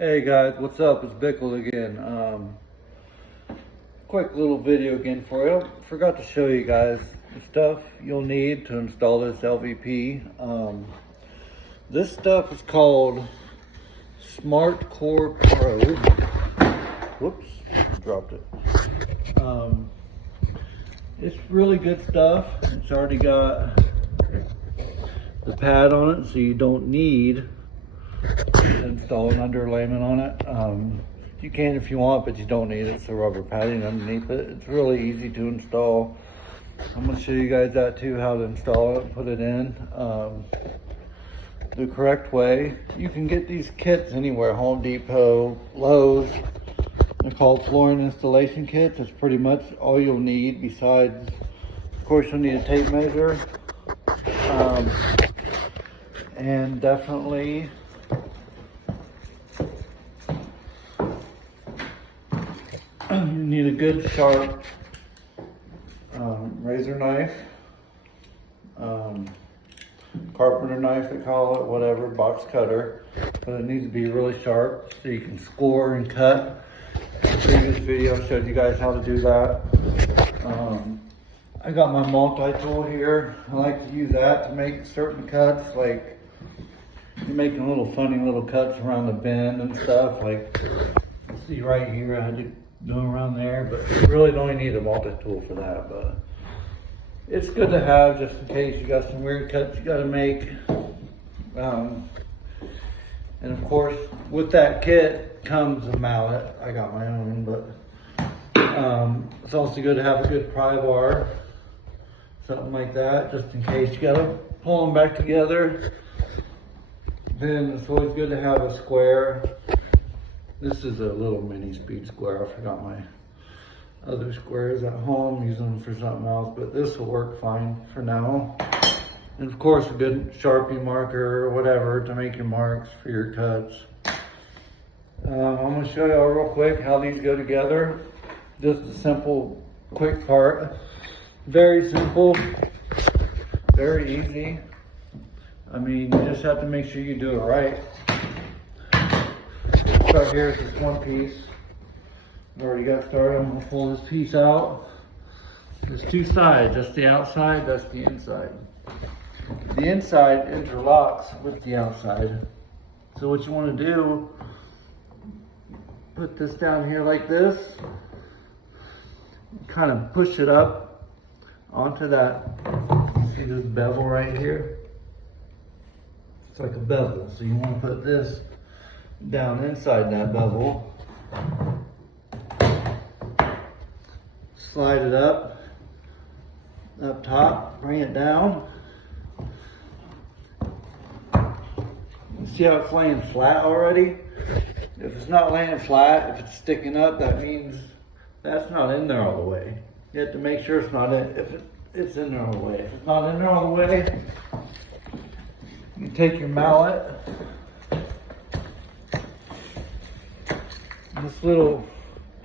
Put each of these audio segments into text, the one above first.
Hey guys, what's up? It's Bickle again. Quick little video again for you. Forgot to show you guys the stuff you'll need to install this LVP. This stuff is called Smart Core Pro. Whoops, dropped it. It's really good stuff. It's already got the pad on it, so you don't need to install an underlayment on it. You can if you want, but you don't need it. It's a rubber padding underneath it. It's really easy to install. I'm going to show you guys that too, how to install it, put it in the correct way. You can get these kits anywhere, Home Depot, Lowe's. They're called flooring installation kits. It's pretty much all you'll need, besides, of course, you'll need a tape measure. And definitely you need a good sharp razor knife, carpenter knife they call it, whatever, box cutter, but it needs to be really sharp so you can score and cut. In the previous video I showed you guys how to do that. I got my multi-tool here. I like to use that to make certain cuts, like you're making little funny little cuts around the bend and stuff, like see right here I had to do around there, but you really don't need a multi-tool for that. But it's good to have just in case you got some weird cuts you got to make. And of course, with that kit comes a mallet. I got my own, but it's also good to have a good pry bar, something like that, just in case you got to pull them back together. Then it's always good to have a square. This is a little mini speed square. I forgot my other squares at home, using them for something else, but this will work fine for now. And of course, a good Sharpie marker or whatever to make your marks for your cuts. I'm going to show you all real quick how these go together. Just a simple, quick part. Very simple, very easy. I mean, you just have to make sure you do it right. Start here with this one piece. I've already got started. I'm going to pull this piece out. There's two sides. That's the outside, that's the inside. The inside interlocks with the outside. So what you want to do, put this down here like this, kind of push it up onto that. See this bevel right here? It's like a bevel. So you want to put this down inside that bevel. Slide it up top, bring it down. See how it's laying flat already? If it's not laying flat, if it's sticking up, that means that's not in there all the way. You have to make sure it's not in, if it's in there all the way. If it's not in there all the way, you take your mallet, this little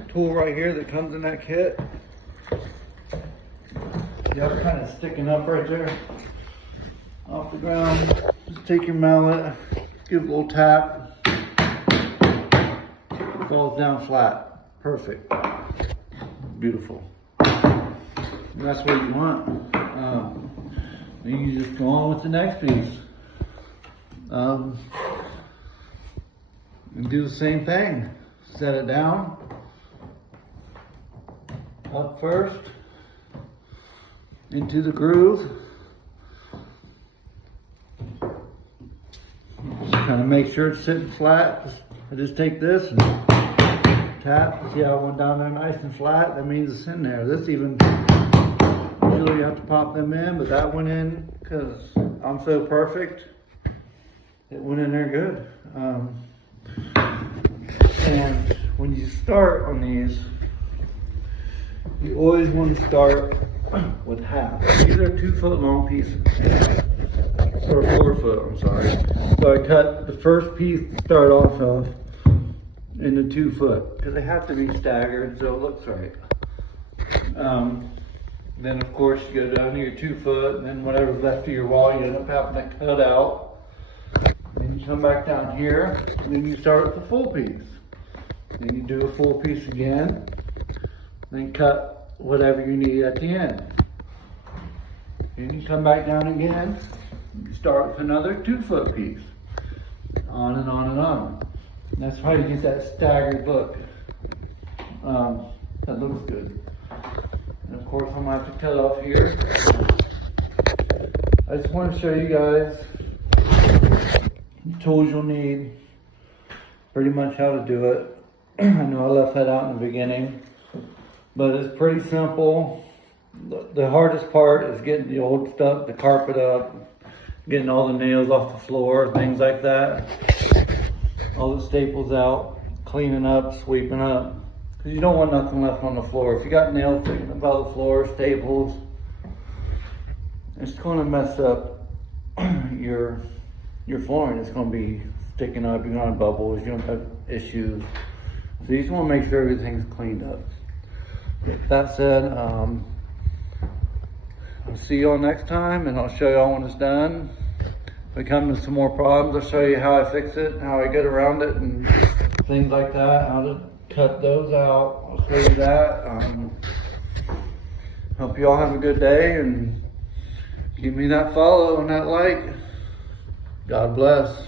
tool right here that comes in that kit. You have it kind of sticking up right there off the ground. Just take your mallet, give it a little tap, it falls down flat. Perfect. Beautiful. And that's what you want. Then you just go on with the next piece. And do the same thing. Set it down. Up first. Into the groove. Just kind of make sure it's sitting flat. I just take this and tap. See how it went down there nice and flat? That means it's in there. This even, usually you have to pop them in, but that went in because I'm so perfect. It went in there good. And when you start on these, you always want to start with half. These are 2 foot long pieces, or 4 foot, I'm sorry. So I cut the first piece to start off of into 2 foot, because they have to be staggered so it looks right. Then of course you go down to your 2 foot, and then whatever's left of your wall you end up having to cut out. Then you come back down here, and then you start with the full piece. Then you do a full piece again, then cut whatever you need at the end. Then you come back down again, you start with another 2-foot piece. On and on and on. That's how you get that staggered look. That looks good. And of course I'm gonna have to cut off here. I just want to show you guys the tools you'll need, pretty much how to do it. I know I left that out in the beginning, but it's pretty simple. The hardest part is getting the old stuff, the carpet up, getting all the nails off the floor, things like that. All the staples out, cleaning up, sweeping up. Because you don't want nothing left on the floor. If you got nails sticking up out of the floor, staples, it's going to mess up your flooring. It's going to be sticking up, you're going to have bubbles, you're going to have issues. So you just want to make sure everything's cleaned up. With that said, I'll see y'all next time, and I'll show y'all when it's done. If we come to some more problems, I'll show you how I fix it, how I get around it, and things like that, how to cut those out. I'll show you that. Hope you all have a good day, and give me that follow and that like. God bless.